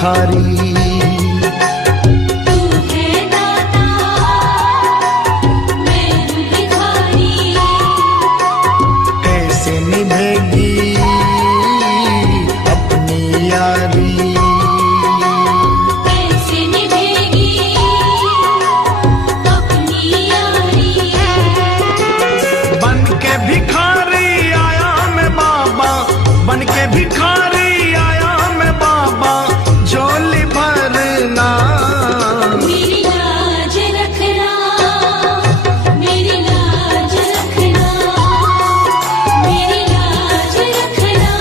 भिखारी। तू है दाता, मैं हूँ भिखारी। कैसे निभेगी अपनी यारी, कैसे निभेगी अपनी यारी। बन के भिखारी आया मैं बाबा, बन के भिखारी आया मैं बाबा, झोली भरना। मेरी लाज रखना, मेरी लाज रखना, मेरी लाज रखना,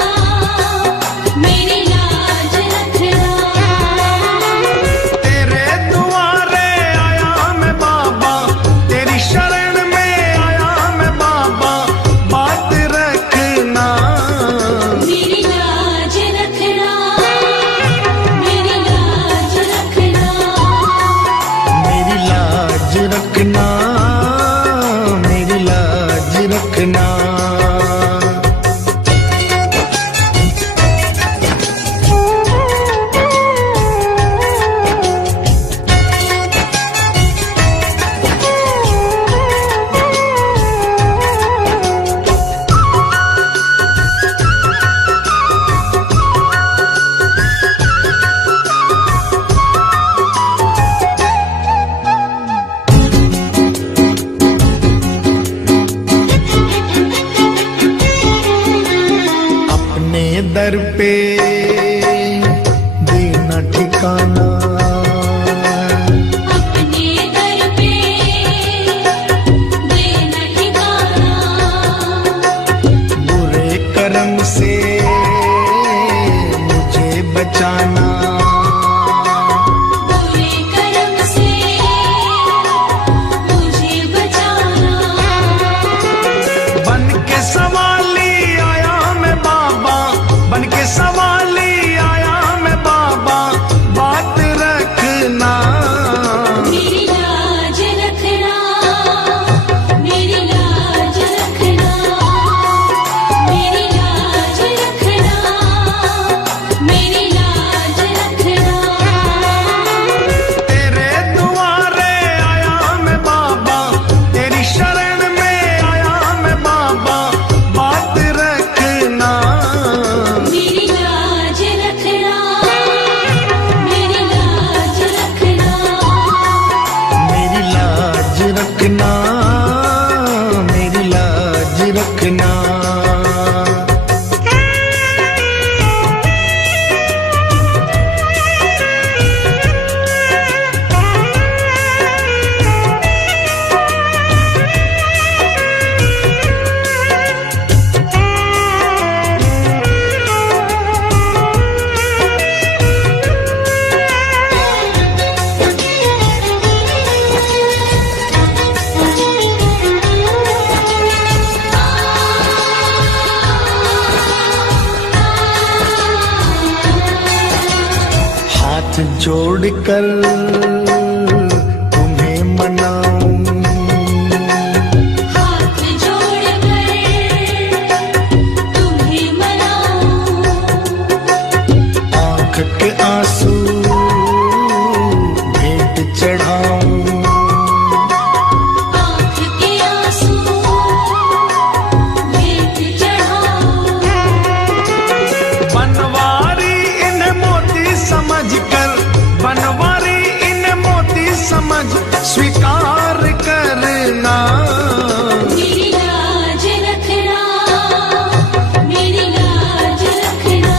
मेरी लाज रखना। तेरे दुआरे आया मैं बाबा, तेरी शरण में आया मैं बाबा, बात रखना। मेरी लाज रखना, मेरी लाज रखना। मेरी लाज रखना, मेरी लाज रखना। अपने दर पे देना ठिकाना, अपने दर पे देना ठिकाना। बुरे कर्म से मुझे बचाना। बुरे कर्म से मुझे बचाना। बन के सवाली आया मैं बाबा, बन के सवाली आया मैं बाबा, बात रखना। मेरी लाज रखना, मेरी लाज रखना, मेरी लाज रखना, मेरी लाज रखना। तेरे दुआरे आया मैं बाबा, तेरी शरण में आया मैं बाबा, बात रखना। मेरी लाज रखना, मेरी लाज रखना। मेरी लाज रखना, मेरी लाज रखना। हाथ जोड़कर तुम्हें मनाऊं, हाथ जोड़कर तुम्हें मनाऊं। आंख के आंसू भेंट चढ़ाऊं। आँख के आंसू भेंट चढ़ाऊं। बनवारी इन्हें मोती समझकर, बनवारी इन्हें मोती समझ स्वीकार करना। मेरी लाज रखना, मेरी लाज रखना,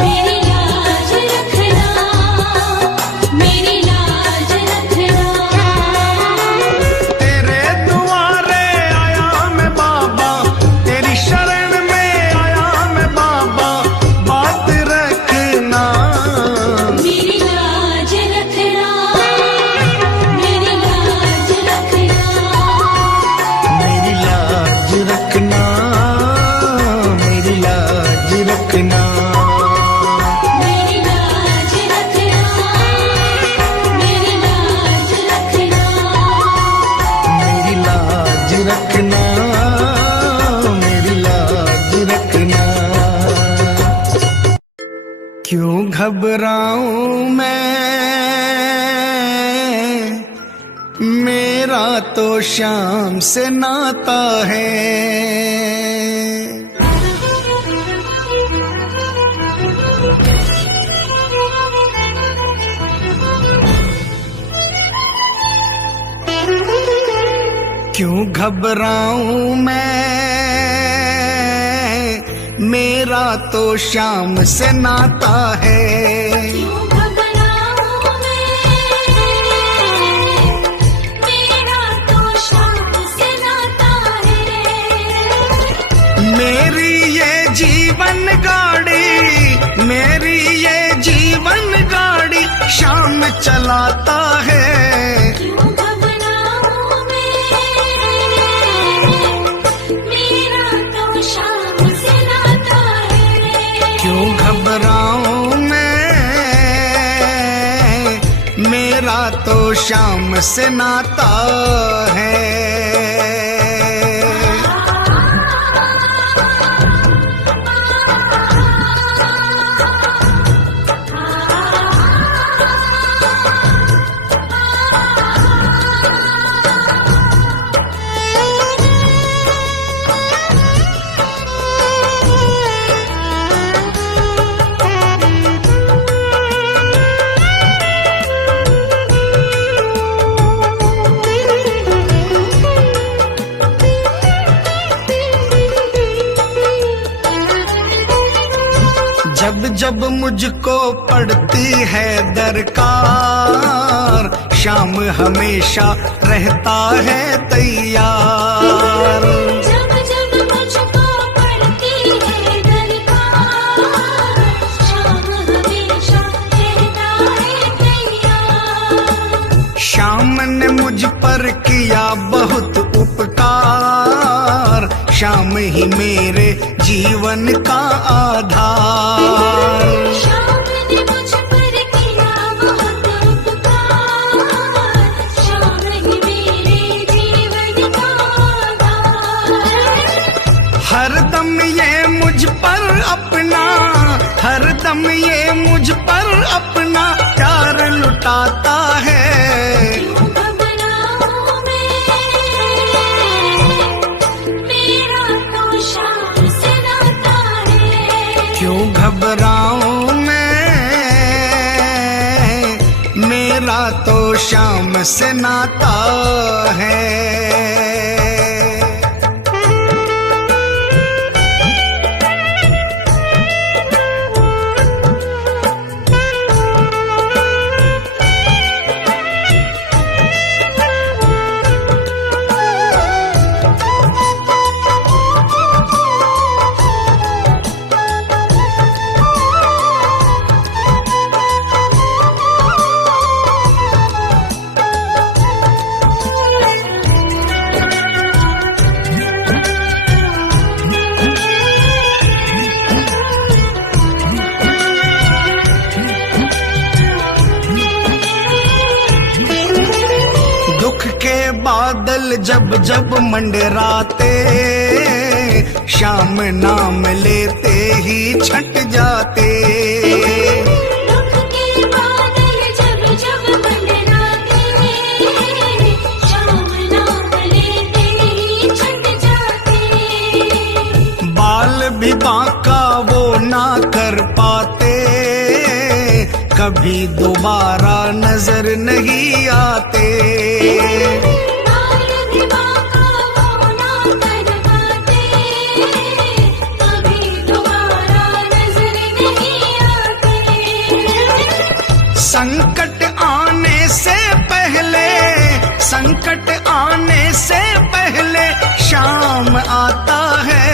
मेरी लाज क्यों घबराऊं मैं, मेरा तो शाम से नाता है। क्यों घबराऊं मैं, मेरा तो शाम से नाता है। क्यों घबराऊं मैं, मेरा तो शाम से नाता है। मेरी ये जीवन गाड़ी, मेरी ये जीवन गाड़ी शाम चलाता है। क्यों घबराऊं मैं, मेरा तो शाम से नाता है। क्यों घबराऊं मैं, मेरा तो शाम से नाता है। जब जब मुझको पड़ती है दरकार, शाम हमेशा रहता है तैयार। जब जब मुझको पड़ती है दरकार, शाम हमेशा रहता है तैयार। शाम ने मुझ पर किया बहुत उपकार, शाम ही मेरे जीवन का आधार। शाम ने मुझ पर किया बहुत उपकार, शाम ही मेरे जीवन का आधार। हरदम ये मुझ पर अपना, हरदम ये मुझ पर अपना प्यार लुटाता है। क्यों घबराऊं मैं, मेरा तो शाम से नाता है। क्यों घबराऊं मैं, मेरा तो शाम से नाता है। दुख के बादल जब जब मंडराते, शाम नाम लेते ही छट जाते। दुख के बादल जब जब मंडराते, शाम नाम लेते ही छट जाते। बाल भी बांका वो ना कर पाते, कभी दोबारा नजर नहीं आते। बाल भी बांका वो ना कर पाते, कभी दोबारा नजर नहीं आते। संकट आने से पहले, संकट आने से पहले शाम आता है।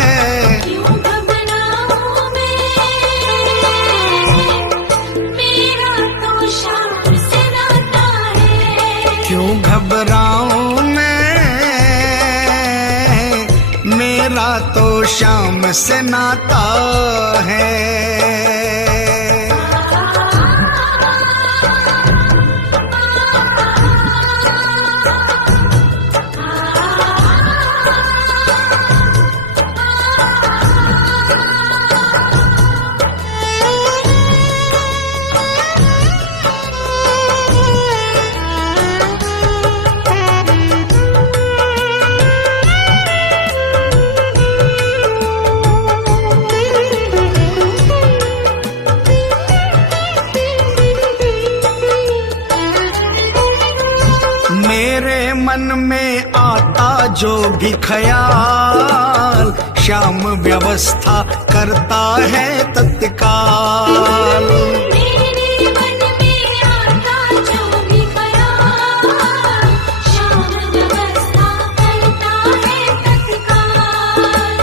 क्यों घबराऊं मैं, मेरा तो शाम से नाता है। क्यों घबराऊं मैं, मेरा तो शाम से नाता है। मन में आता जो भी ख्याल, श्याम व्यवस्था करता है तत्काल। मेरे मन में आता जो भी ख्याल, श्याम व्यवस्था करता है तत्काल।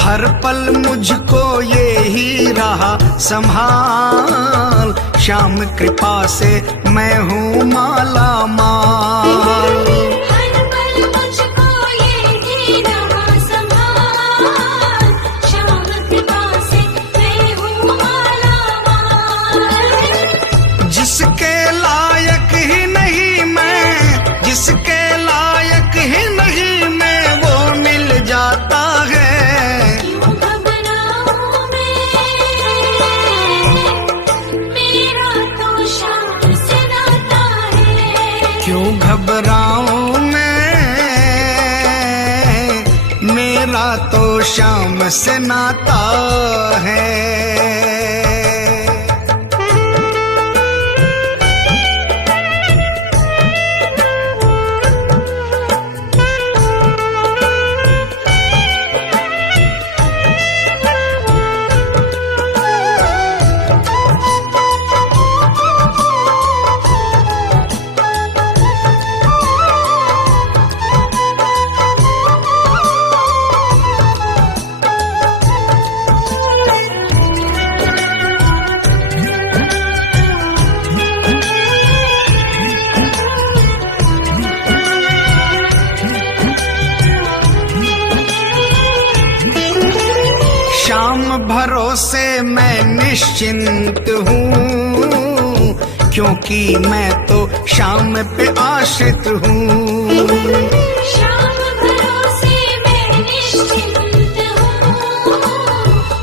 हर पल मुझको ये ही रहा संभाल, श्याम कृपा से मैं हूँ माला माल। हर पल मुझको ये ही रहा संभाल, श्याम कृपा से मैं हूँ माला माल। जिसके लायक ही नहीं मैं, जिसके लायक ही नहीं मैं, वो मिल जाता है। क्यों घबराऊं मैं, मेरा तो श्याम से नाता है। क्यों घबराऊं मैं, मेरा तो श्याम से नाता है। श्याम भरोसे मैं निश्चिंत हूँ, क्योंकि मैं तो श्याम पे आश्रित हूँ। श्याम भरोसे मैं निश्चिंत हूँ,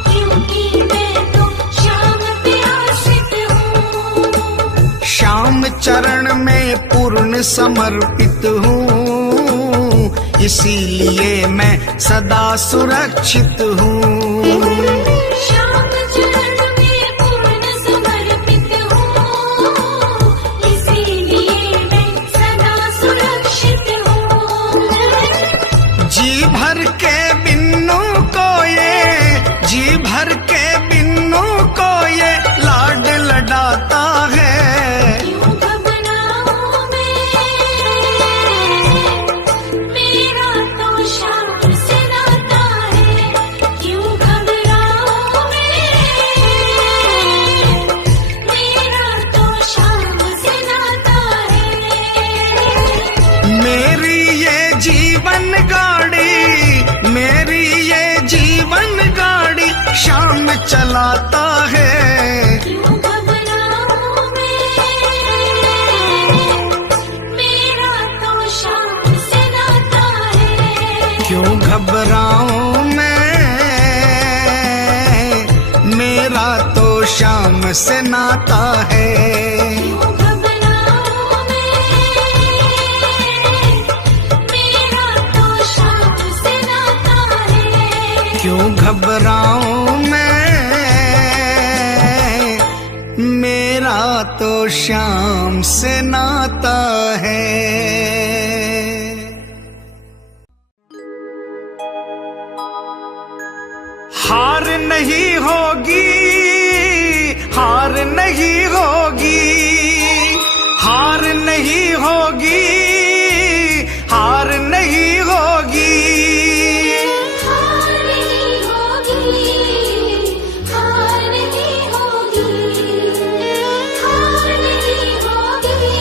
क्योंकि मैं तो श्याम पे आश्रित हूँ। श्याम चरण में पूर्ण समर्पित हूँ, इसीलिए मैं सदा सुरक्षित हूँ। श्याम चरण में पूर्ण समर्पित हूँ, इसीलिए मैं सदा सुरक्षित हूँ। जी भर के बिन्नू को ये, जी भर के बिन्नू को ये लाड लडाता है। क्यों घबराऊं मैं, मेरा तो श्याम से नाता है। क्यों घबराऊं मैं, मेरा तो श्याम से नाता है। मेरी ये जीवन गाड़ी, मेरी ये जीवन गाड़ी श्याम चलाता है। क्यों घबराऊं मैं, मेरा तो श्याम से नाता है। क्यों घबराऊं मैं, मेरा तो श्याम से नाता है। क्यों घबराऊं मैं, मेरा तो श्याम से नाता है। क्यों घबराऊं मैं, मेरा तो श्याम से नाता है। हार नहीं होगी, हार नहीं होगी, हार नहीं होगी, हार नहीं होगी। हार नहीं होगी, हार नहीं होगी, हार नहीं होगी,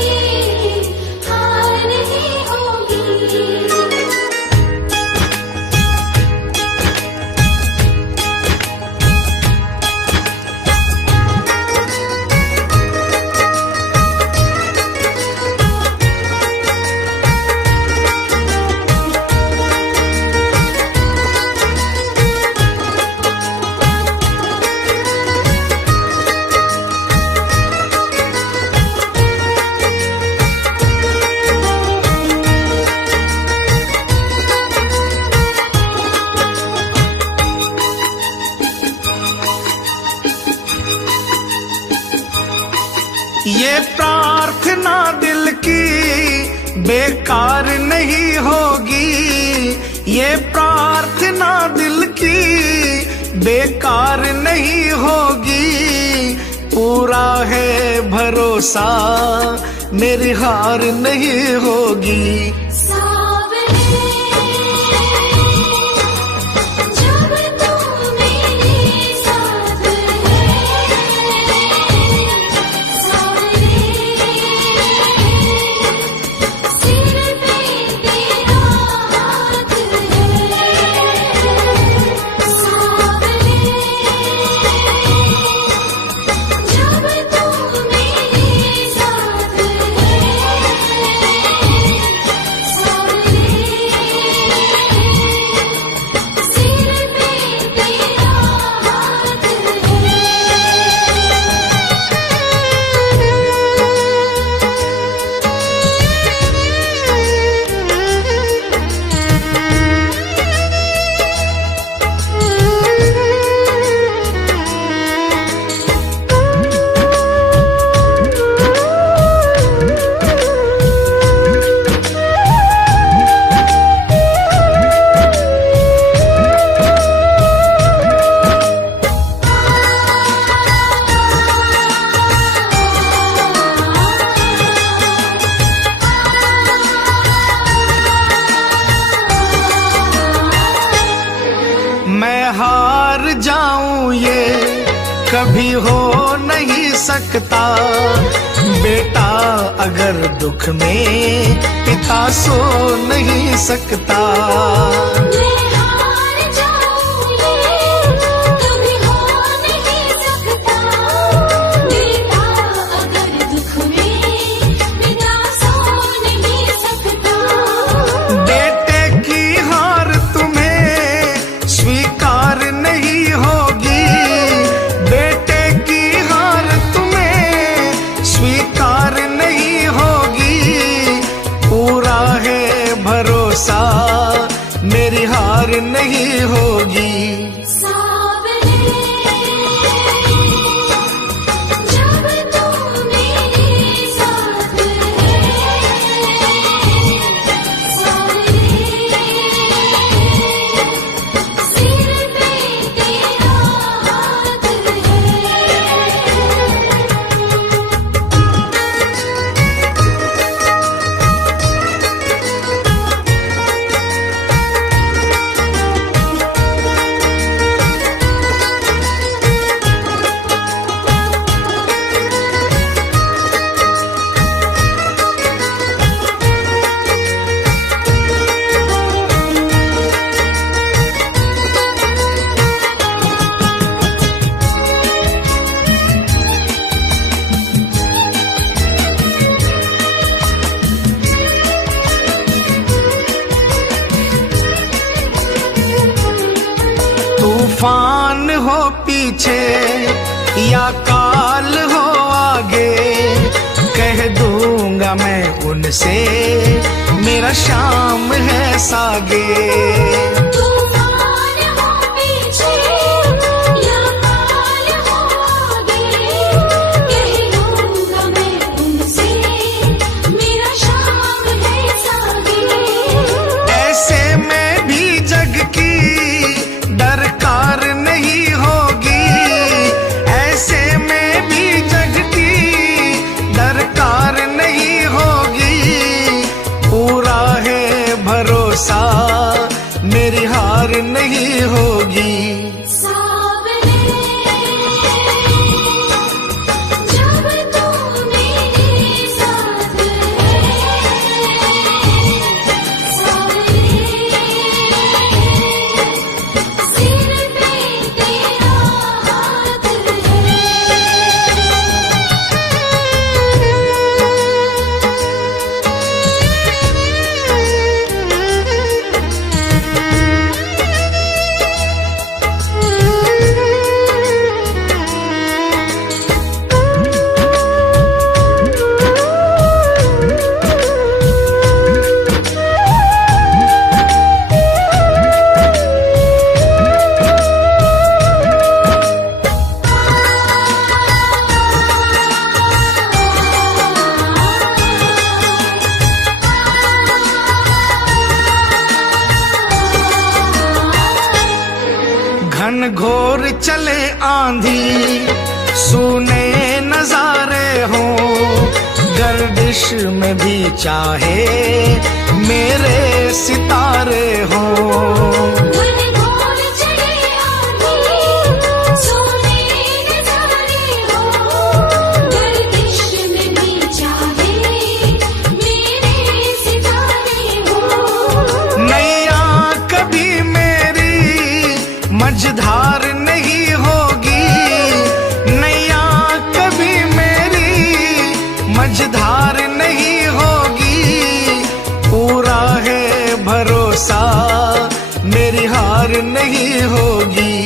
हार नहीं होगी। ये प्रार्थना दिल की बेकार नहीं होगी, ये प्रार्थना दिल की बेकार नहीं होगी। पूरा है भरोसा मेरी हार नहीं होगी। सावरे जब तू मेरे साथ है, सावरे सिर पे तेरा हाथ है, सावरे जब तू मेरे साथ है, सावरे सिर पे तेरा हाथ है। मैं हार जाऊं ये कभी हो नहीं सकता। बेटा अगर दुख में पिता सो नहीं सकता। मैं हार जाऊं ये कभी हो नहीं सकता। बेटा अगर दुख में पिता सो नहीं सकता। बेटे की हार तुम्हें स्वीकार नहीं होगी। बेटे की हार तुम्हें स्वीकार नहीं होगी। पूरा है भरोसा मेरी हार नहीं होगी। सावरे जब तू मेरे साथ है, सावरे सिर पे तेरा हाथ है। तूफान हो पीछे या काल हो आगे, कह दूंगा मैं उनसे मेरा शाम है सागे। तूफान हो पीछे या काल हो आगे, कह दूंगा मैं उनसे मेरा शाम है सागे। ऐसे में भी जग की दरकार नहीं होगी। ऐसे में भी जग की दरकार नहीं होगी। पूरा है भरोसा मेरी हार आंधी सुने नजारे हो, गर्दिश में भी चाहे मेरे सितारे हो। घनघोर चढ़े आंधी सोने नजारे हो, गर्दिश में भी चाहे मेरे सितारे हो। नैया कभी मेरी मझधार नहीं होगी, नैया कभी मेरी मझधार नहीं होगी, पूरा है भरोसा मेरी हार नहीं होगी।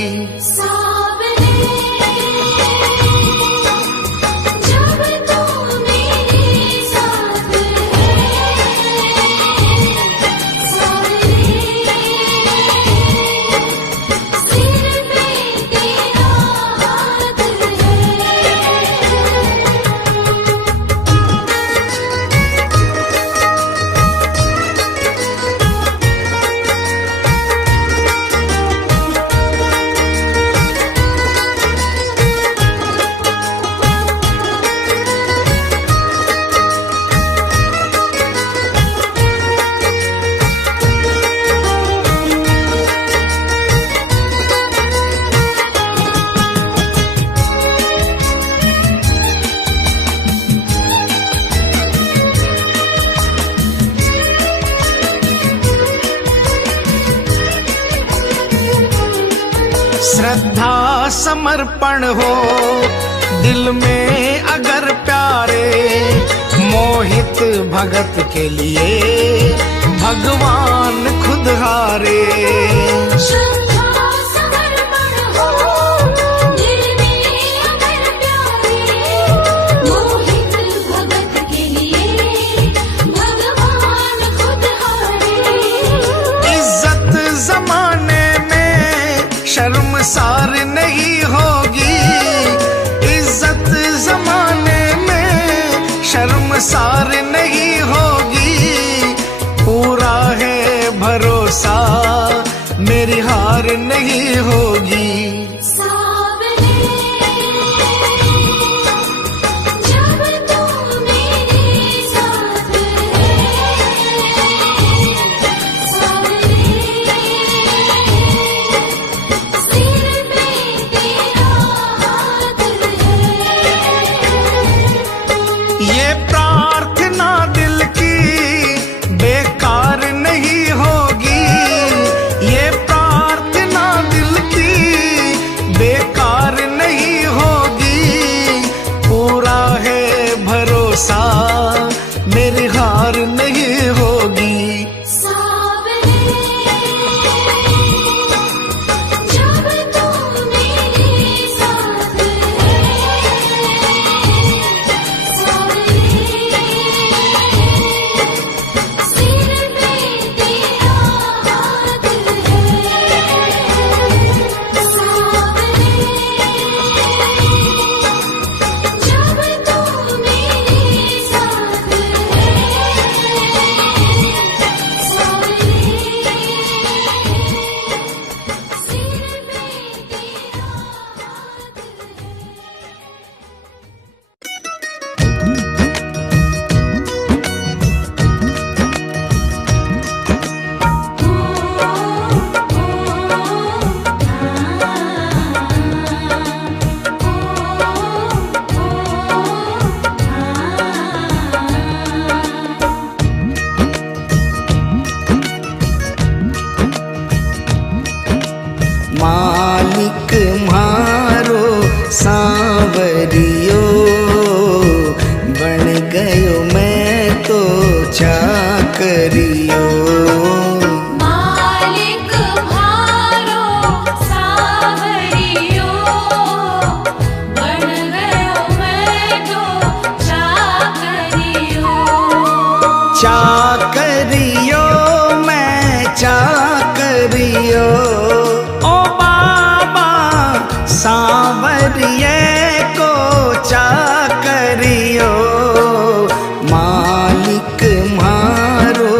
सावरे जब तू मेरे साथ है, सावरे सिर पे तेरा हाथ है। श्रद्धा समर्पण हो दिल में अगर प्यारे, मोहित भगत के लिए भगवान खुद हारे। श्रद्धा समर्पण हो दिल में अगर प्यारे, मोहित भगत के लिए भगवान खुद हारे। इज्जत जमाने में शर्मसार नहीं होगी, इज्जत जमाने में शर्मसार नहीं होगी, पूरा है भरोसा मेरी हार नहीं होगी। सावरे जब तू मेरे साथ है, सावरे सिर पे तेरा हाथ है। ये प्रार्थना दिल की बेकार नहीं होगी, ये प्रार्थना दिल की बेकार नहीं होगी, पूरा है भरोसा मेरी हार नहीं होगी। सावरे जब तू मेरे साथ है, सावरे सिर पे तेरा हाथ है। सावरे जब तू मेरे साथ है, सावरे सिर पे तेरा हाथ है। मालिक मारो सांवरियो, बन गयो मैं तो चाकरियो। मालिक भारो सावरियो, बन गयो मैं तो चाकरियो। चाकरियो मैं चाकरियो, ओ बाबा सांवरिये को चाकरियो। मालिक मारो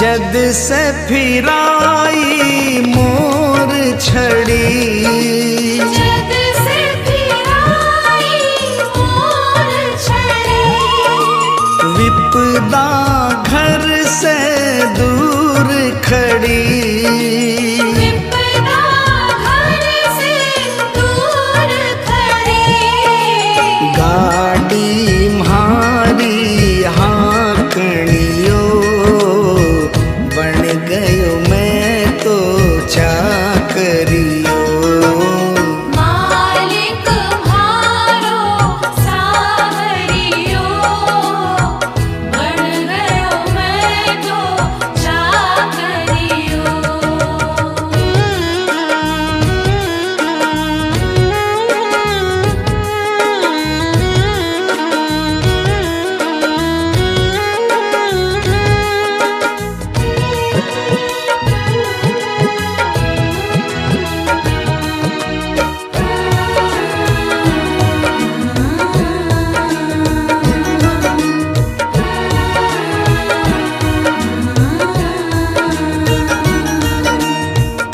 जद से फिराई मोर छड़ी, जद से फिराई मोर छड़ी, विपदा घर से दूर खड़ी, विपदा घर से दूर खड़ी, गाड़ी म्हारी हाँकणियो, बन गयो मैं तो चाकरियो। मालिक म्हारो सावरियो, बन गयो मैं तो चाकरियो।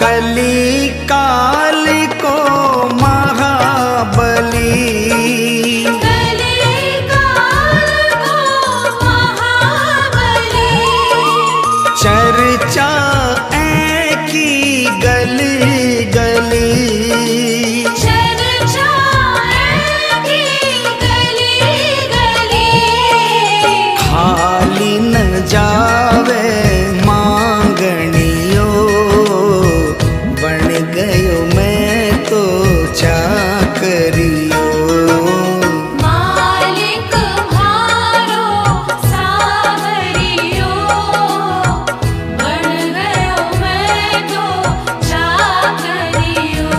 कली काल को महाबली, कली काल को महाबली, चर्चा की गली गली, चर्चा की गली गली, खाली न जावे मांगणियो, बन गयो मैं तो चाकरियो। मालिक म्हारो सावरियो, बन गयो मैं तो चाकरियो।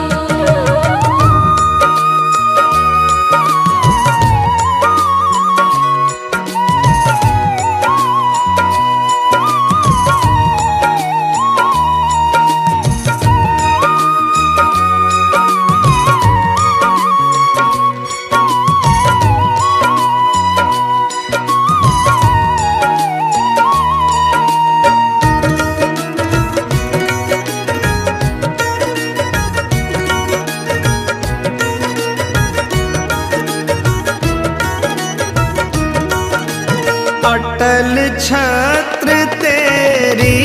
अटल छत्र तेरी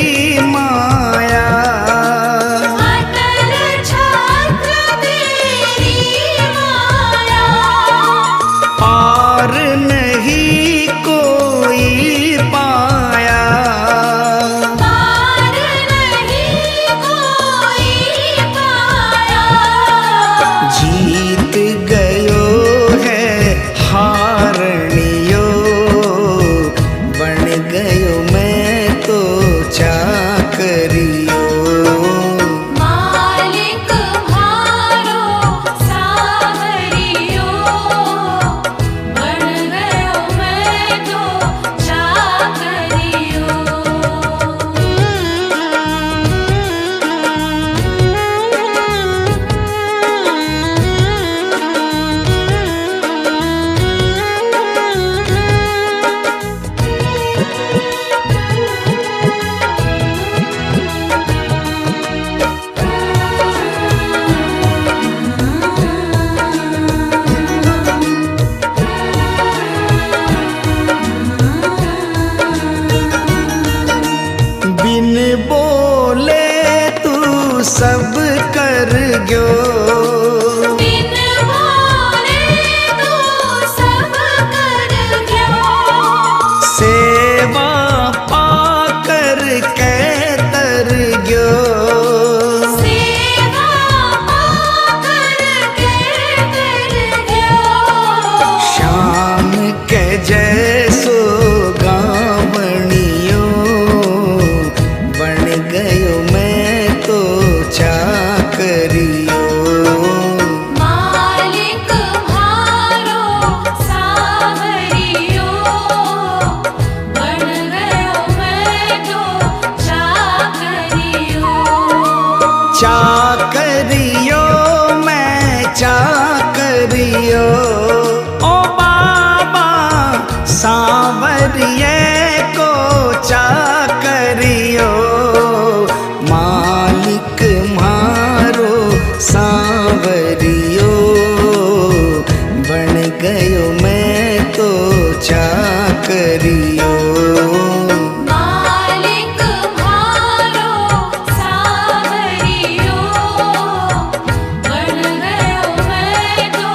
माया, अटल छत्र तेरी माया, पार नहीं कोई पाया, पार नहीं कोई पाया, जीत गयो है हारनियो, बन गयो मैं तो चाकर करियो। मालिक म्हारो सावरियो, बन गयो मैं तो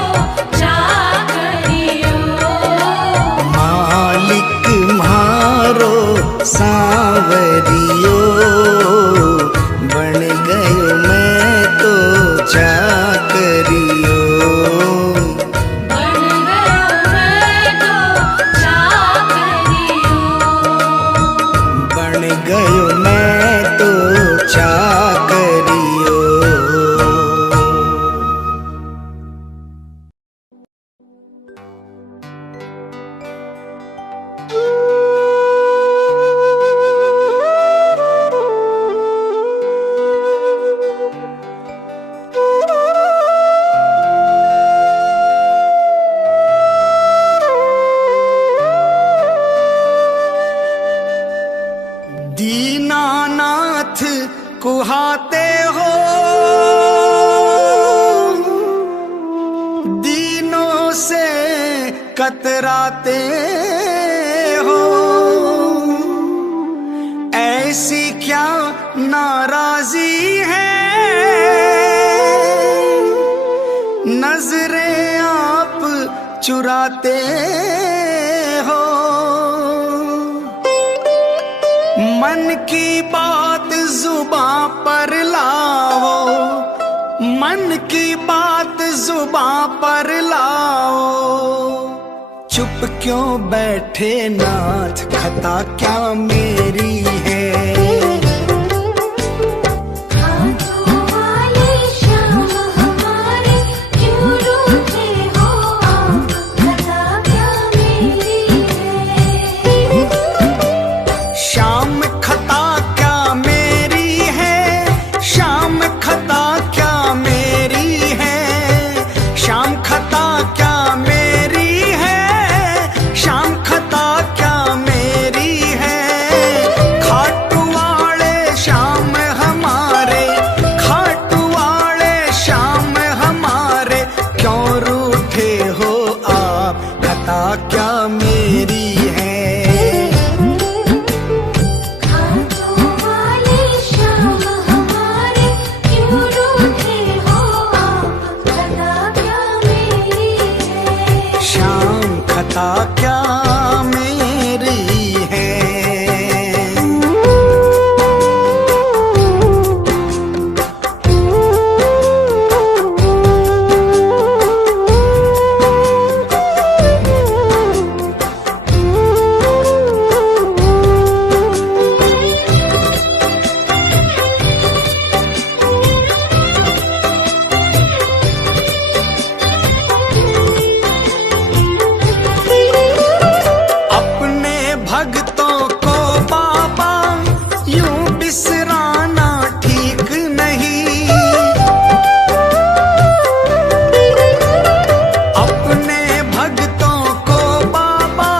चाकरियो। मालिक म्हारो सांवरियो, बन गयो मैं तो चाकरियो। बन गयो मैं तो चाकरियो। बन गयो मैं तो चाकरियो। दीनानाथ कुहाते हो, दीनों से कतराते हो। ऐसी क्या नाराजी है, नजरें आप चुराते हो। मन की बात जुबां पर लाओ, मन की बात जुबां पर लाओ। चुप क्यों बैठे नाथ, खता क्या मेरी है। हाथों वाले श्याम हमारे, क्यों रूठे हो आप, खता क्या मेरी है। शाम खता क्या मेरी है, शाम खता क्या मेरी है। शाम खता क्या मेरी है, शाम खता क्या मेरी है। खाटू वाले श्याम हमारे, खाटू वाले श्याम हमारे, क्यों रूठे हो आप, खता क्या मेरी है। हाथों वाले श्याम हमारे, क्यों रूठे हो आप, खता क्या मेरी है। शाम खता क्या मेरी है। अपने भक्तों को बाबा यूं बिसराना ठीक नहीं। अपने भक्तों को बाबा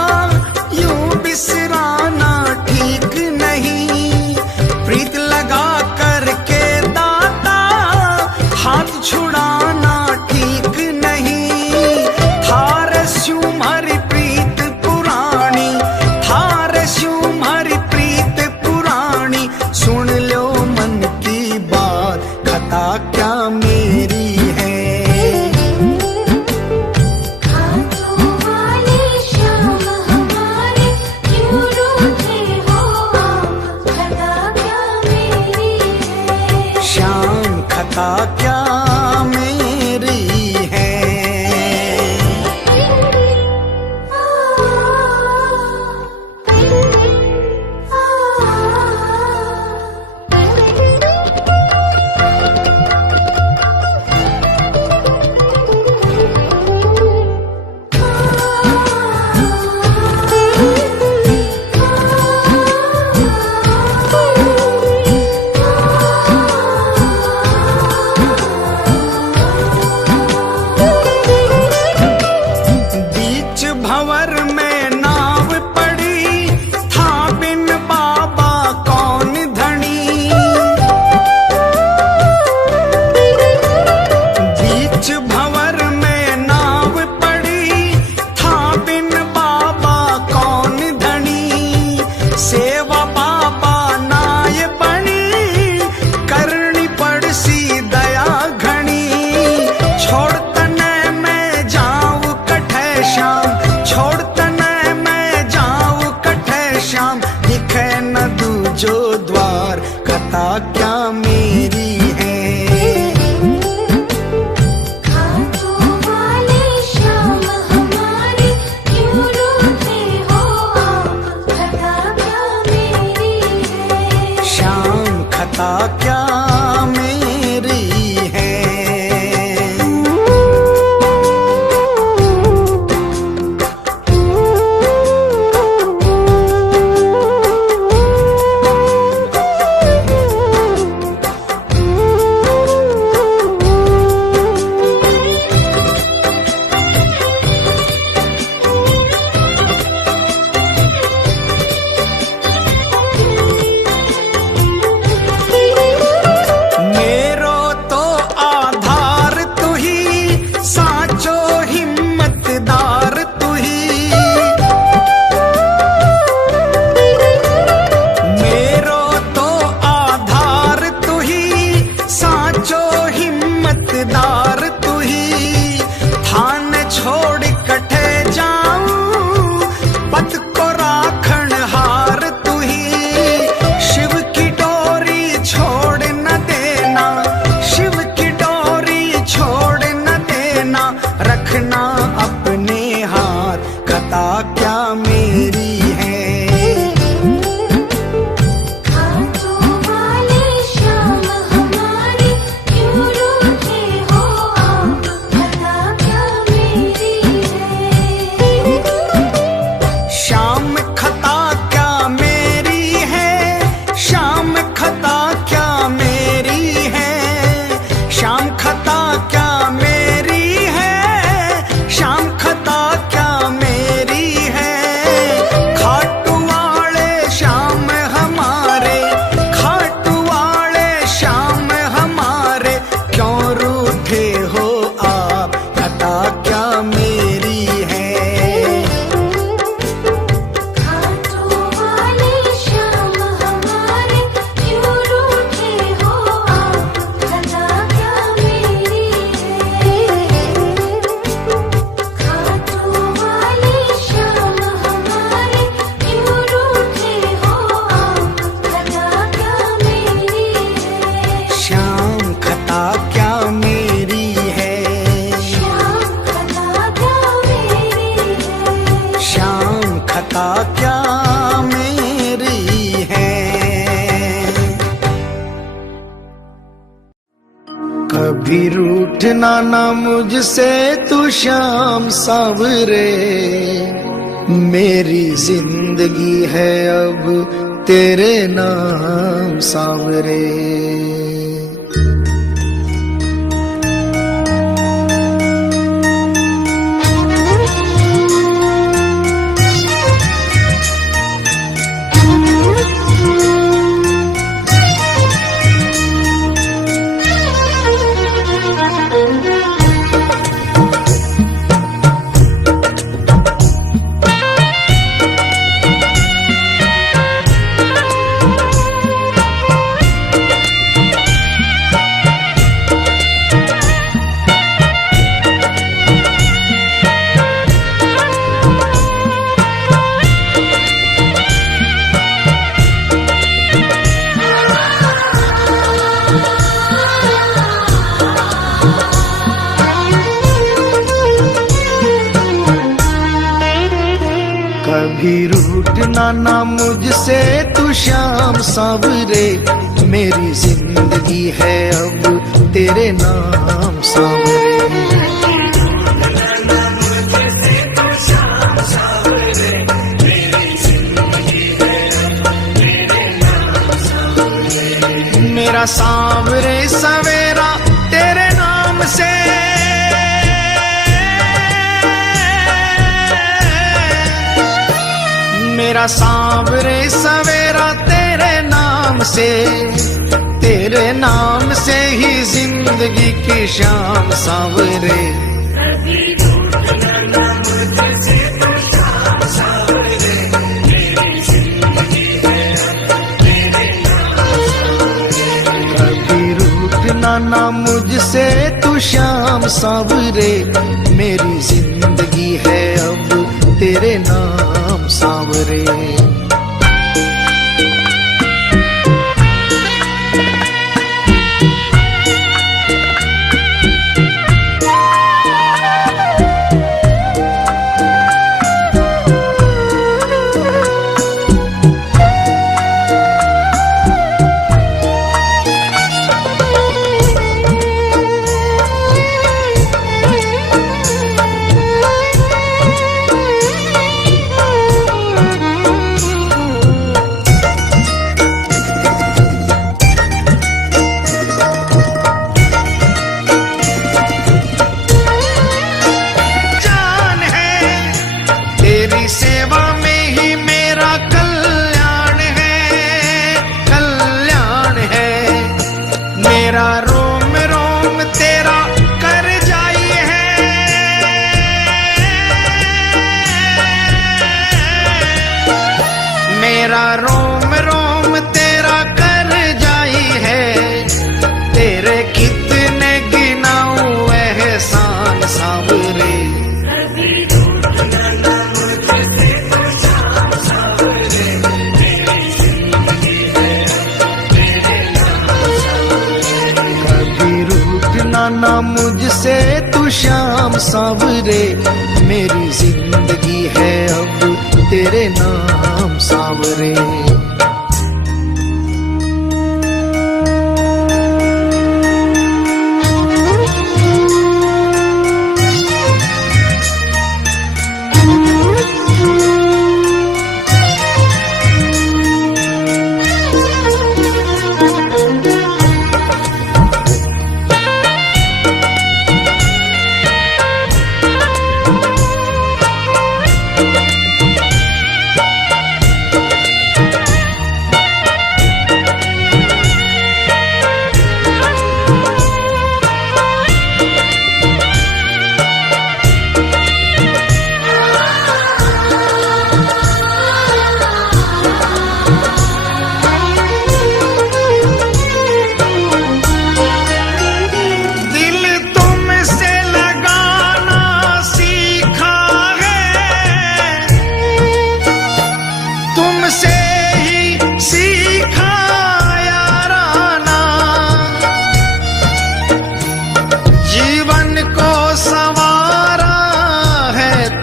यूं बिसराना ठीक नहीं। प्रीत लगा करके दाता हाथ छुड़ाना ठीक नहीं। थार तुम्हारी प्रीत पुरानी, थार तुम्हारी प्रीत पुरानी। सुन लो मन की बात, खता क्या मेरी है। हाथों वाले श्याम हमारे, क्यों रूठे हो आप, खता क्या मेरी है। शाम खता क्या मेरी है। खता क्या मेरी है। खाटू वाले श्याम हमारे क्यों रूठे हो आप, खता क्या मेरी है। श्याम खता क्या मेरी है। रखना अपने हाथ, खता क्या मेरी है। खाटू वाले श्याम हमारे क्यों रूठे हो आप, खता क्या मेरी है। श्याम खता क्या मेरी है। श्याम खता क्या मेरी है। श्याम खता क्या मेरी है। श्याम खता क्या मेरी है। खाटू वाले श्याम हमारे, खाटू वाले श्याम हमारे क्यों रूठे हो आप, खता क्या मेरी है। खाटू वाले श्याम हमारे क्यों रूठे हो आप, खता क्या मेरी है। खाटू वाले श्याम हमारे क्यों रूठे हो आप, खता क्या मेरी है। श्याम खता क्या मेरी है। श्याम खता क्या मेरी है। श्याम खता क्या मेरी है। कभी रूठना ना मुझसे तू श्याम सावरे, मेरी जिंदगी है अब तेरे नाम सावरे। कभी रूठना ना मुझसे तू श्याम सावरे, मेरी जिंदगी है अब तेरे नाम सावरे। मेरा सांवरे सवेरा तेरे नाम से, मेरा सांवरे सवेरा तेरे नाम से, तेरे नाम से ही जिंदगी की शाम सांवरे। कभी रूठना ना मुझसे तू श्याम सांवरे, मेरी जिंदगी है अब तेरे नाम सांवरे। मेरा रोम रोम तेरा कर जाई है, तेरे कितने गिनाऊं एहसान सांवरे। कभी रूठना ना मुझसे तू श्याम सांवरे, मेरी जिंदगी है अब तेरे नाम सांवरे।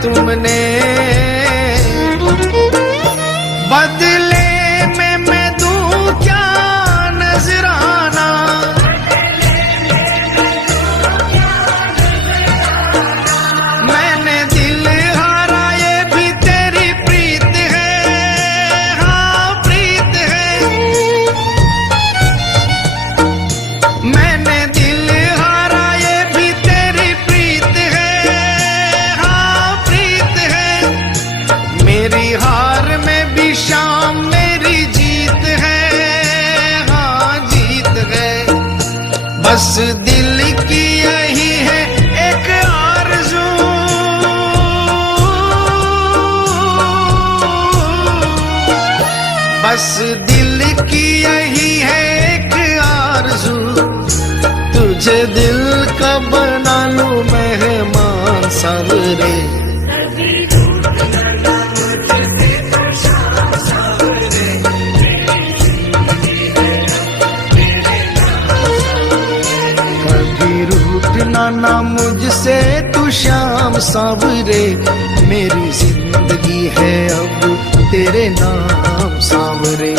तुमने बदले में मैं दूं क्या नजराना, मैंने दिल हारा ये भी तेरी प्रीत है, हाँ प्रीत है। मैंने दिल हारा ये भी तेरी प्रीत है, मेरी हार में भी शाम मेरी जीत है, हाँ जीत है। बस दिल की यही है एक आरज़ू, बस दिल की यही है एक आरज़ू, तुझे दिल का बना लूं मेहमान सांवरे। ना मुझसे तू श्याम सांवरे, मेरी जिंदगी है अब तेरे नाम सांवरे।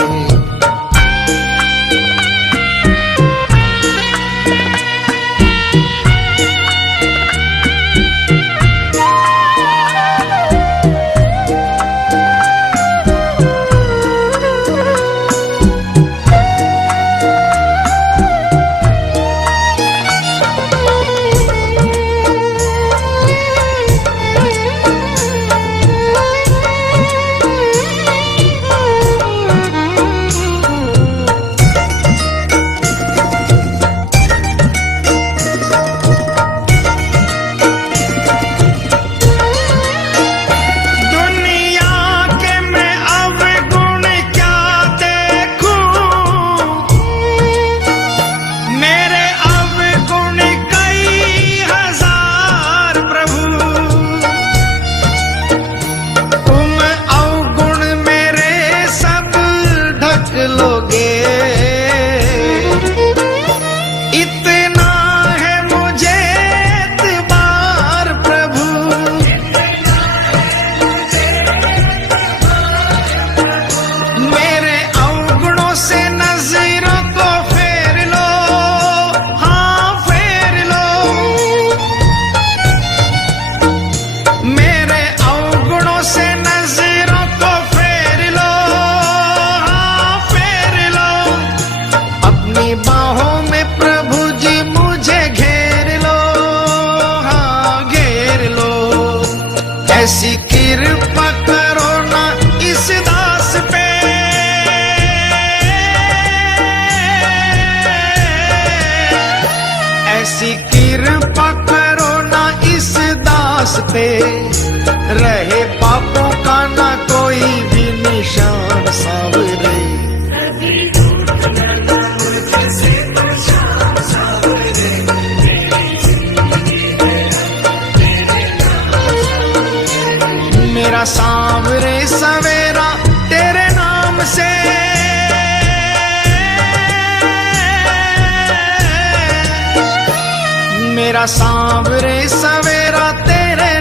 मेरा सांवरे सवेरा तेरे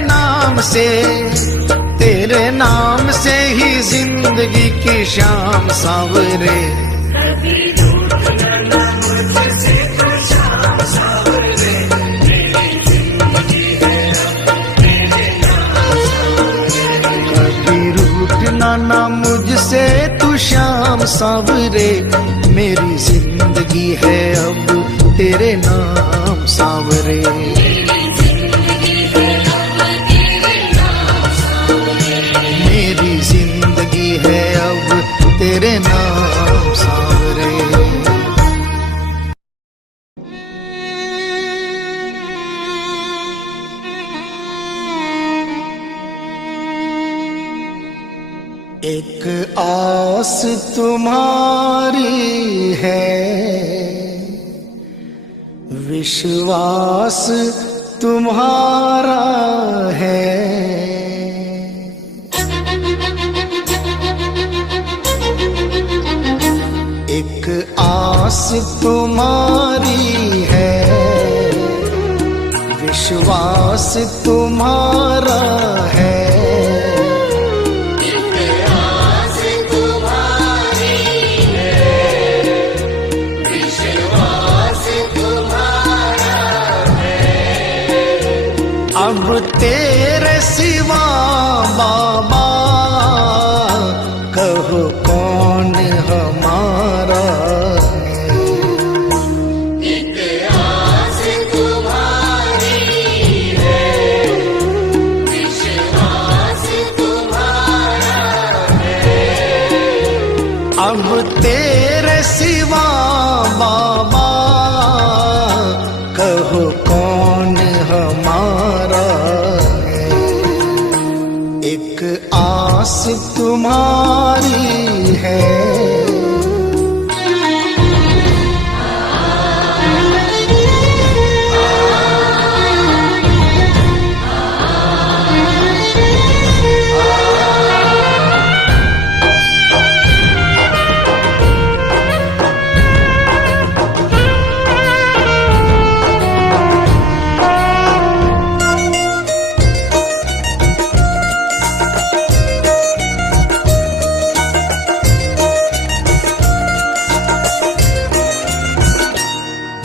नाम से ही जिंदगी की शाम सांवरे। कभी रूठना ना मुझसे तू शाम सांवरे, मेरी जिंदगी है अब तेरे नाम सांवरे। मेरी जिंदगी है अब तेरे नाम सांवरे। एक आस तुम्हारी है, विश्वास तुम्हारा है। एक आस तुम्हारी है, विश्वास तुम्हारा है। अब तेरे सिवा बाबा कहो कौन हमारा है। एक आस तुम्हारी है, विश्वास तुम्हारा है। अब तेरे सिवा बाबा कहो कौन हमारा है। एक आस तुम्हारी है।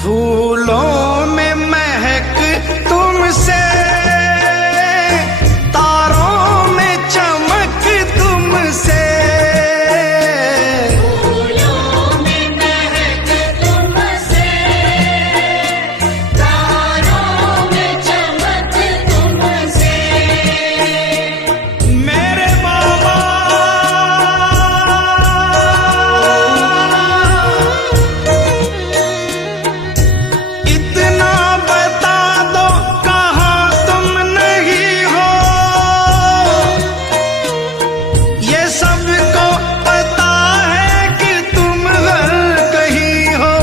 फूलों में महक तुमसे, तारों में चमक तुमसे। फूलों में महक तुमसे, तारों में चमक तुमसे। मेरे बाबा इतना बता दो कहाँ तुम नहीं हो, ये सबको पता है कि तुम हर कहीं हो।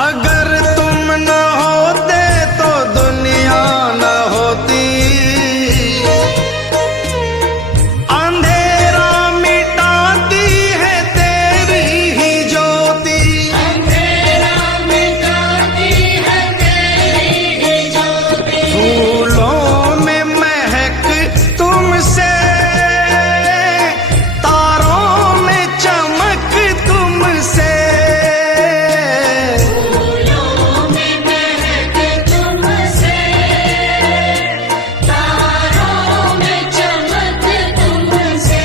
अगर तुम न होते तो दुनिया न होती, अंधेरा मिटाती है तेरी ही ज्योति। अंधेरा मिटाती है तेरी ही ज्योति। फूलों में महक तुमसे, तारों में चमक तुमसे। फूलों में महक तुमसे, तारों में चमक तुमसे।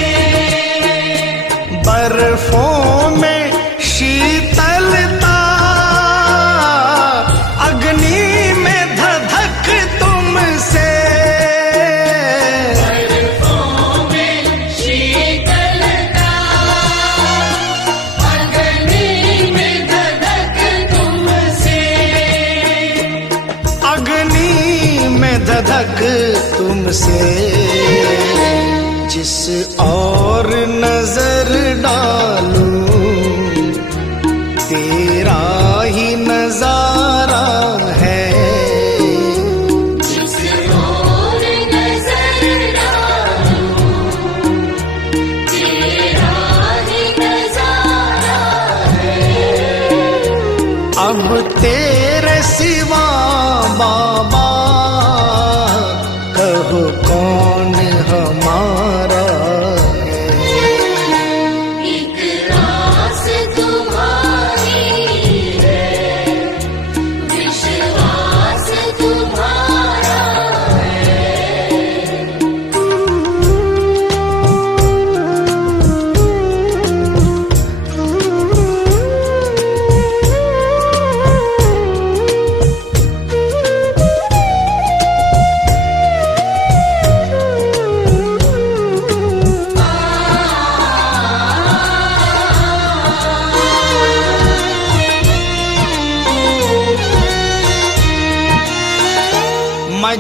बर्फों में शीतलता, अग्नि में धधक तुमसे। बर्फों में शीतलता, अग्नि में धधक तुमसे। अग्नि में धधक तुमसे। जिस और नजर डालूं तेरा ही नजारा है। जिस ओर नजर डालूं, तेरा ही नजारा है। अब तेरे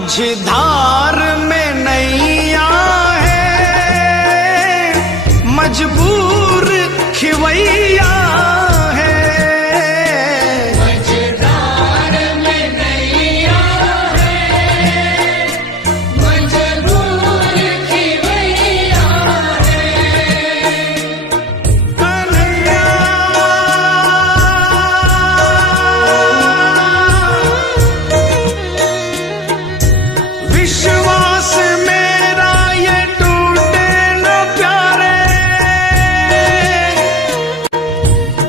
मझधार में नैया है, मजबूर खिवैया है। मझधार में नैया है, मजबूर खिवैया है। कन्हैया विश्वास मेरा ये टूटे न प्यारे,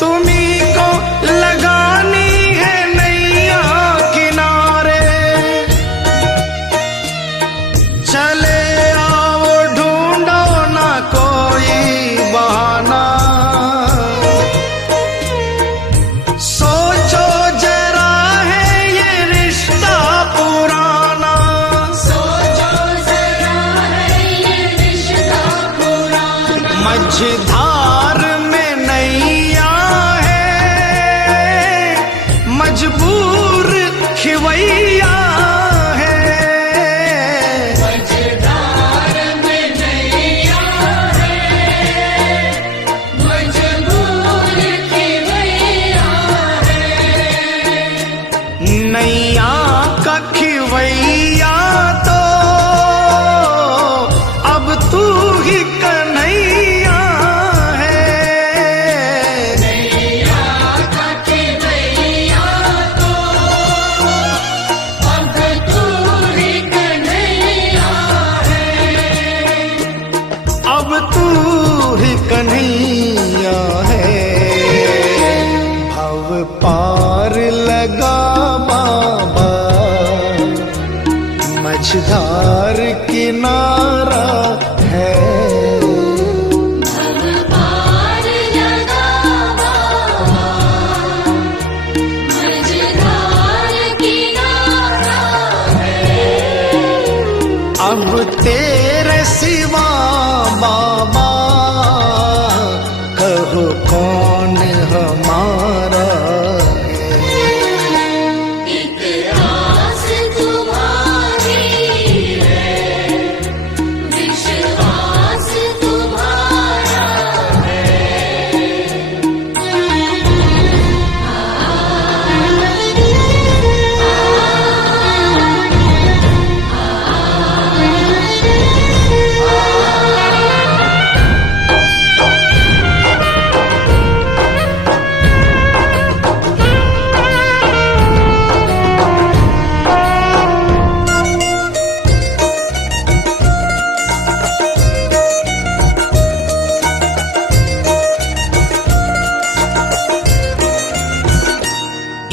तुम्ही को लगानी है नैया किनारे। चले आओ ढूंढो ना कोई बहाना, सोचो जरा है ये रिश्ता पुराना। सोचो जरा है ये रिश्ता पुराना। मझधार में नैया है, मजबूर खिवैया है। मझधार में नैया है, मजबूर खिवैया है। नैया का खिवैया तो अब तू ही कन्हैया है। नैया का खिवैया तो अब तू ही कन्हैया है। अब तू ही कन्हैया है। भव पार लगा बाबा, मझधार किनारा है। भव पार लगा बाबा, मझधार किनारा है। अब तेरे सिवा बाबा, कहो कौन हमारा है। एक आस तुम्हारी है, विश्वास तुम्हारा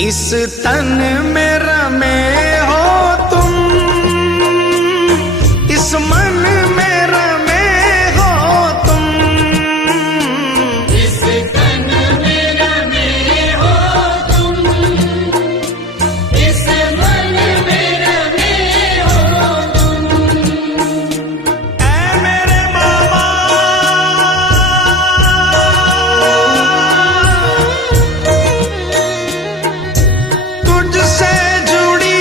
इस तन में रमे हो तुम, इस मन में रमे हो तुम। इस तन में रमे हो तुम, इस मन में रमे हो तुम। ऐ मेरे बाबा, तुझसे जुड़ी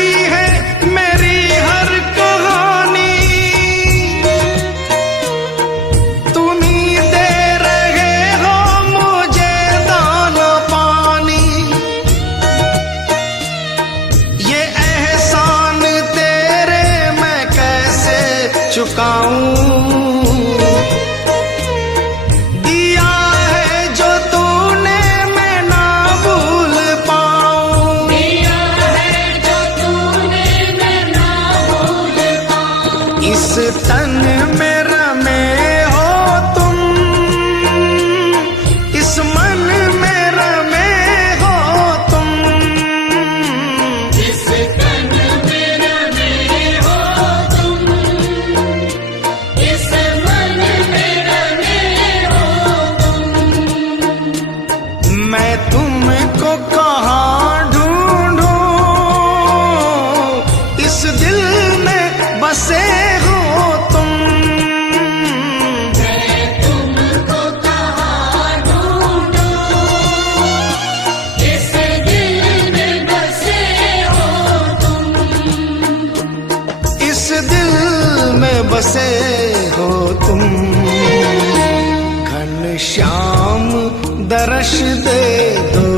दर्श दे दो,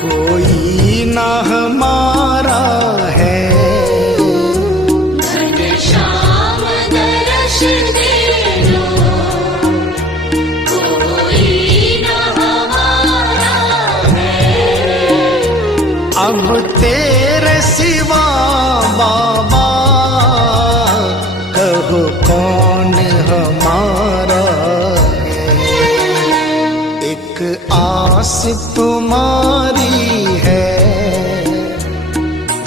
कोई ना हमारा है। घनश्याम दर्श दे दो, कोई न हमारा है। अब तेरे सिवा बाबा कहो कौन हमारा है। एक आस तुम्हारी है,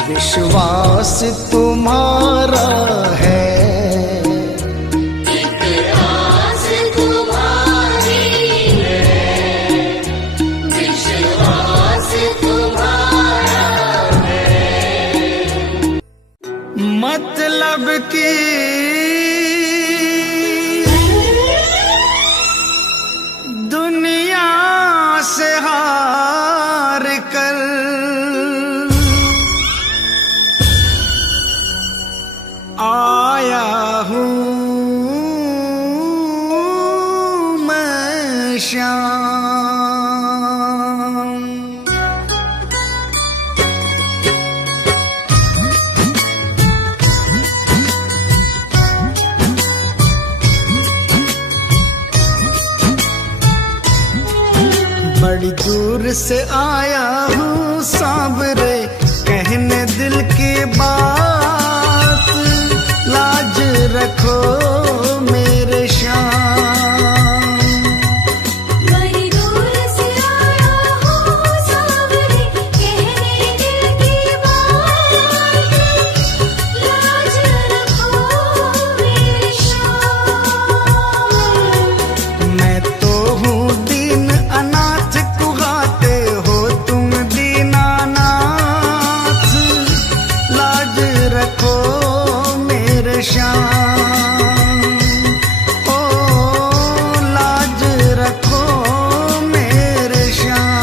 विश्वास तुम्हारा है। एक आस तुम्हारी है, विश्वास तुम्हारा है। मतलब की दुनिया से हार कर आया हूँ मैं श्याम। बड़ी दूर से आया हूँ सांवरे, कहने दिल की बात, लाज रखो मेरे श्याम। बड़ी दूर से आया हूँ सांवरे, कहने दिल की बात, लाज रखो मेरे श्याम। मैं तो हूँ दीन अनाथ, कुहाते हो तुम दीनानाथ, लाज रखो मेरे श्याम। ओ लाज रखो मेरे श्याम।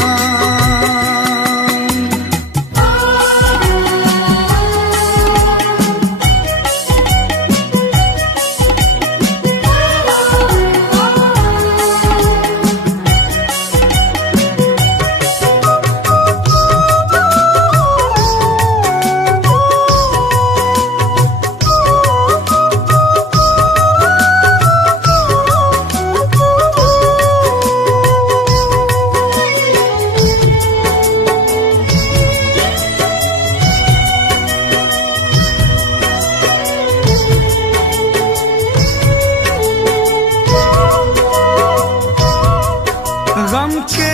गम के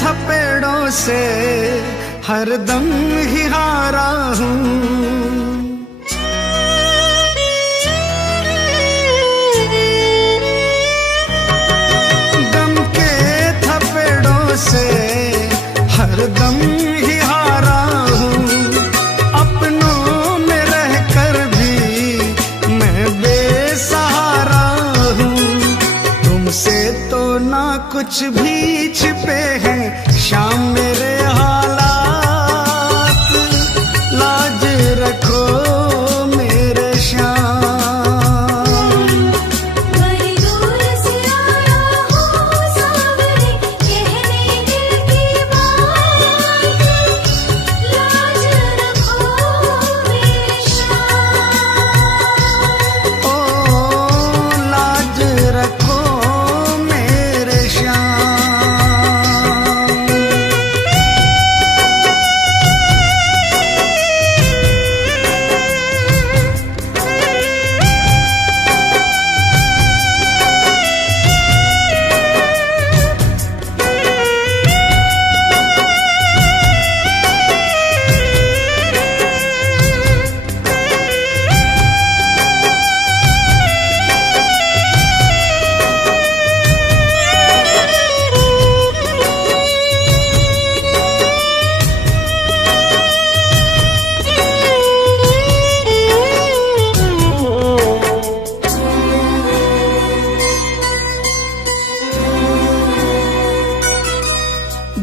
थपेड़ों से हरदम ही हारा हूँ। गम के थपेड़ों से हरदम ही हारा हूँ। अपनों में रहकर भी मैं बेसहारा हूँ। तुमसे तो ना कुछ भी छिपे हैं शाम मेरे हालात, लाज रखो मेरे श्याम। बड़ी दूर से आया हूँ सांवरे, कहने दिल की बात, लाज रखो मेरे श्याम। ओ लाज रखो मेरे श्याम।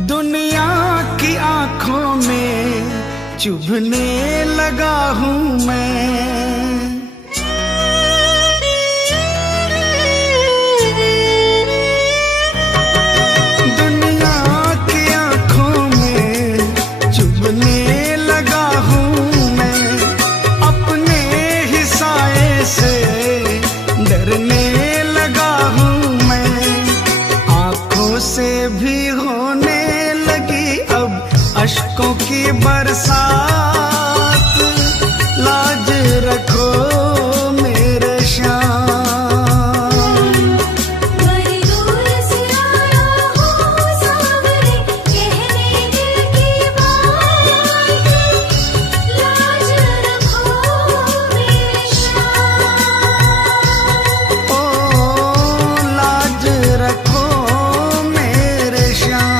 दुनिया की आंखों में चुभने लगा हूँ मैं। बरसात, लाज रखो मेरे श्याम। बड़ी दूर से आया हूँ सावरे, कहने दिल की बात, लाज रखो मेरे श्याम। ओ लाज रखो मेरे श्याम।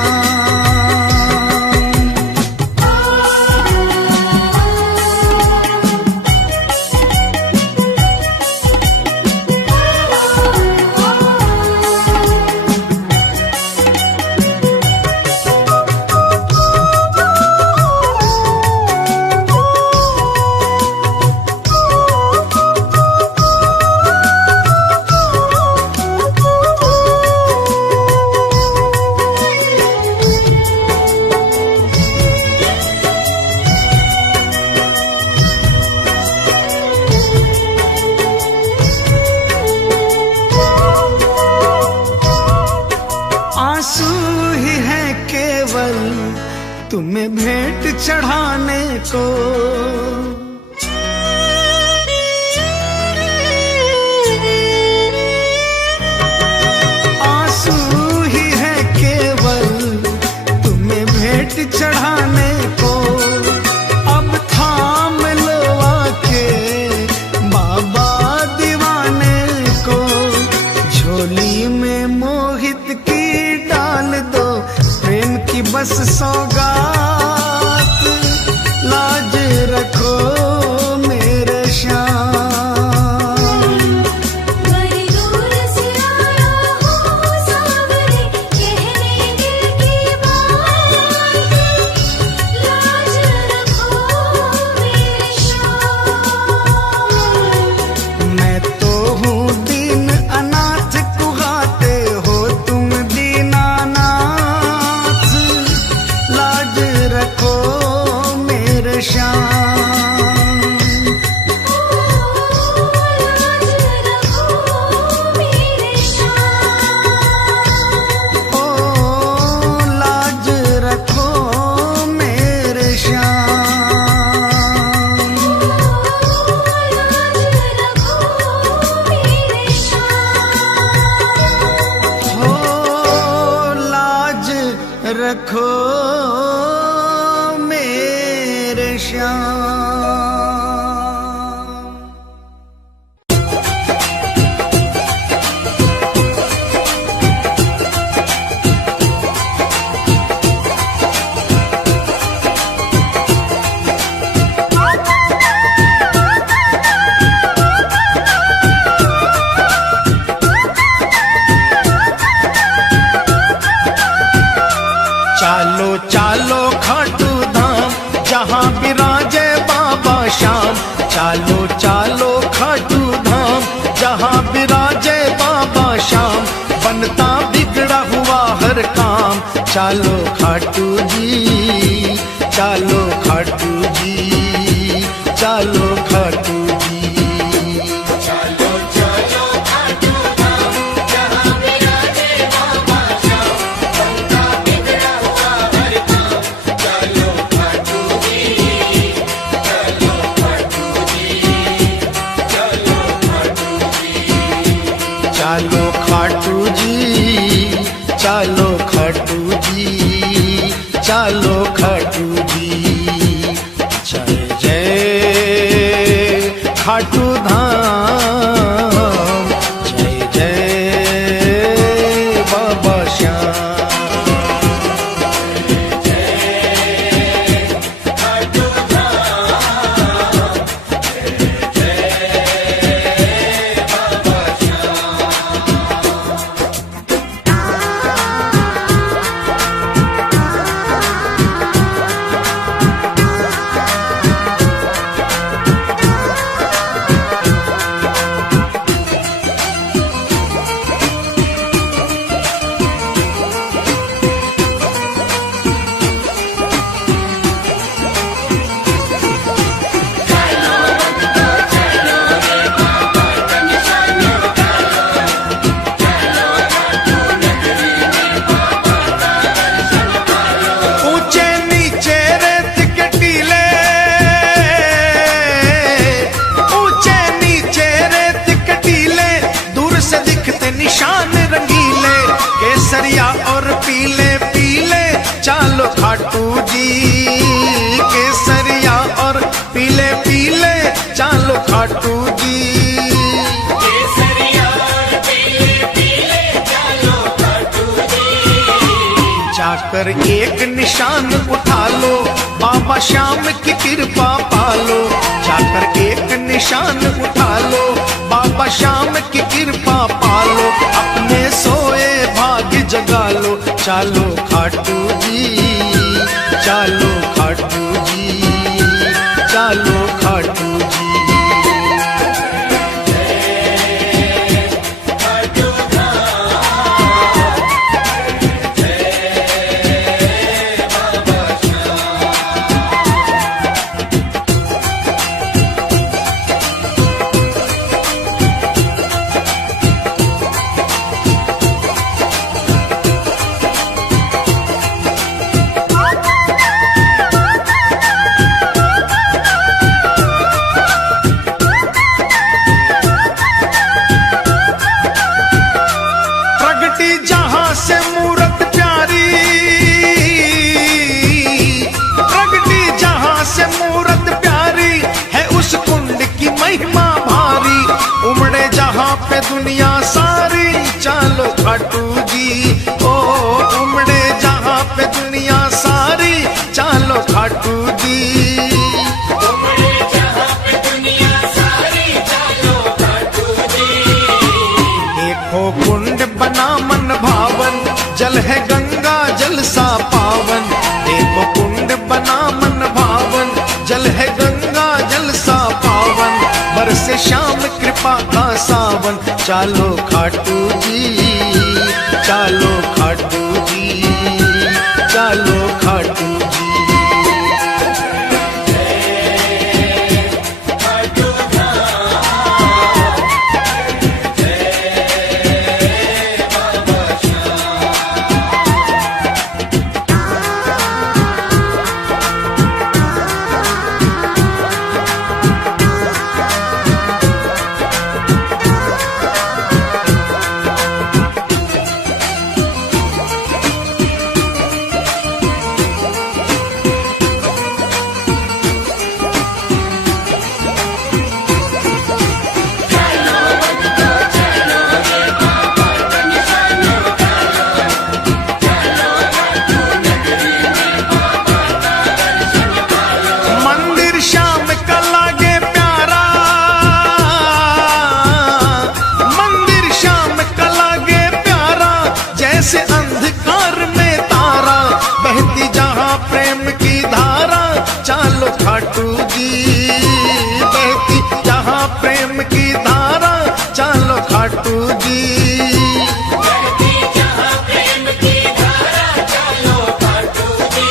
आंसू ही है केवल तुम्हें भेंट चढ़ाने को, आंसू ही है केवल तुम्हें भेंट चढ़ाने को। अब थाम लो आके बाबा दीवाने को, झोली में मोहित की डाल दो प्रेम की बस सौगात, लाज रखो मेरे श्याम। बड़ी दूर से आया हूँ सावरे, कहने दिल की बात, लाज रखो मेरे श्याम। मैं तो हूँ दीन अनाथ, कुगाते हो तुम दीनानाथ, लाज रखो मेरे श्याम। लाज रखो मेरे श्याम। ओ लाज रखो मेरे श्याम। चालो चालो खाटू धाम, जहाँ विराजे बाबा श्याम। चालो चालो खाटू धाम, जहाँ विराजे बाबा श्याम। बनता बिगड़ा हुआ हर काम, चालो खाटू जी, चालो खाटू जी, चालो खाटू जी। चालो खाटू जी, चालो खाटू जी, चालो खाटू जी। जय जय खाटू धाम, जय जय बाबा श्याम। से निशान रंगीले, केसरिया और पीले पीले चालो खाटू जी, केसरिया और पीले पीले चालो खाटू जी। केसरिया और पीले पीले चालो खाटू जी। जाकर एक निशान उठा लो, बाबा श्याम की कृपा पालो। जाकर एक निशान उठा लो, बाबा श्याम की कृपा पालो। अपने सोए भाग्य जगा लो, चालो खाटू जी, चालो खाटू जी, चालो खाटू जी। पे दुनिया सारी चालो खाटू जी, ओ उमड़े जहां पे दुनिया सारी चालो खाटू जी। उमड़े जहां पे दुनिया सारी चालो खाटू जी। देखो कुंड बना मन भावन, जल है गंगा जल सा पावन। देखो कुंड बना मन भावन, जल है गंगा जल सा पावन। बरसे श्याम कृपा का सावन, चालो खाटू जी, चालो खाटू जी, चालो खाटू जी। से अंधकार में तारा, बहती जहां प्रेम की धारा, चालो खाटू जी, बहती जहां प्रेम की धारा, चालो खाटू जी। बहती जहां प्रेम की धारा, चालो खाटू जी।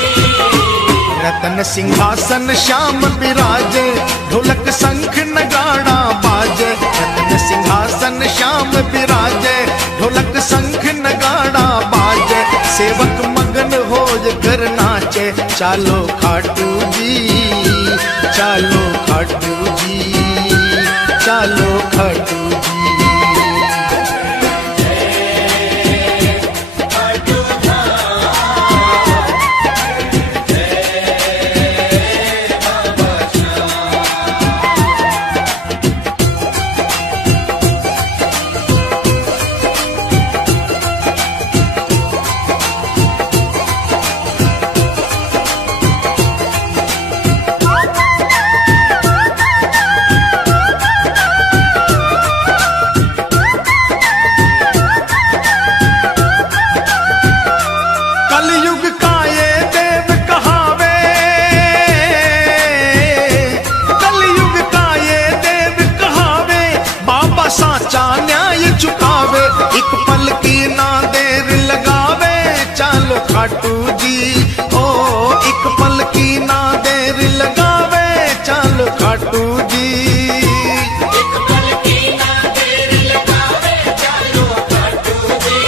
रतन सिंहासन श्याम विराजे, ढोलक शंख नगाड़ा बाजे। रतन सिंहासन श्याम विराजे, ढोलक शंख नगाड़ा बाजे। सेवक मगन हो कर नाचे, चालो खाटू जी, चालो खाटू जी, चालो खाटू जी। साचा न्याय चुकावे, एक पल की ना देर लगावे, चालो खाटू जी, ओ एक पल की ना देर लगावे, चालो खाटू जी। एक पल की ना देर लगावे, चालो खाटू जी।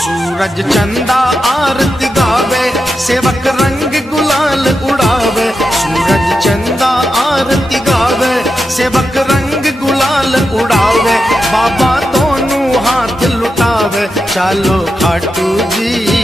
सूरज चंदा आरती गावे, सेवक रंग गुलाल उड़ावे। सूरज चंदा आरती गावे, सेवक रंग गुलाल उड़ावे। बाबा दोनों चालो खाटू जी।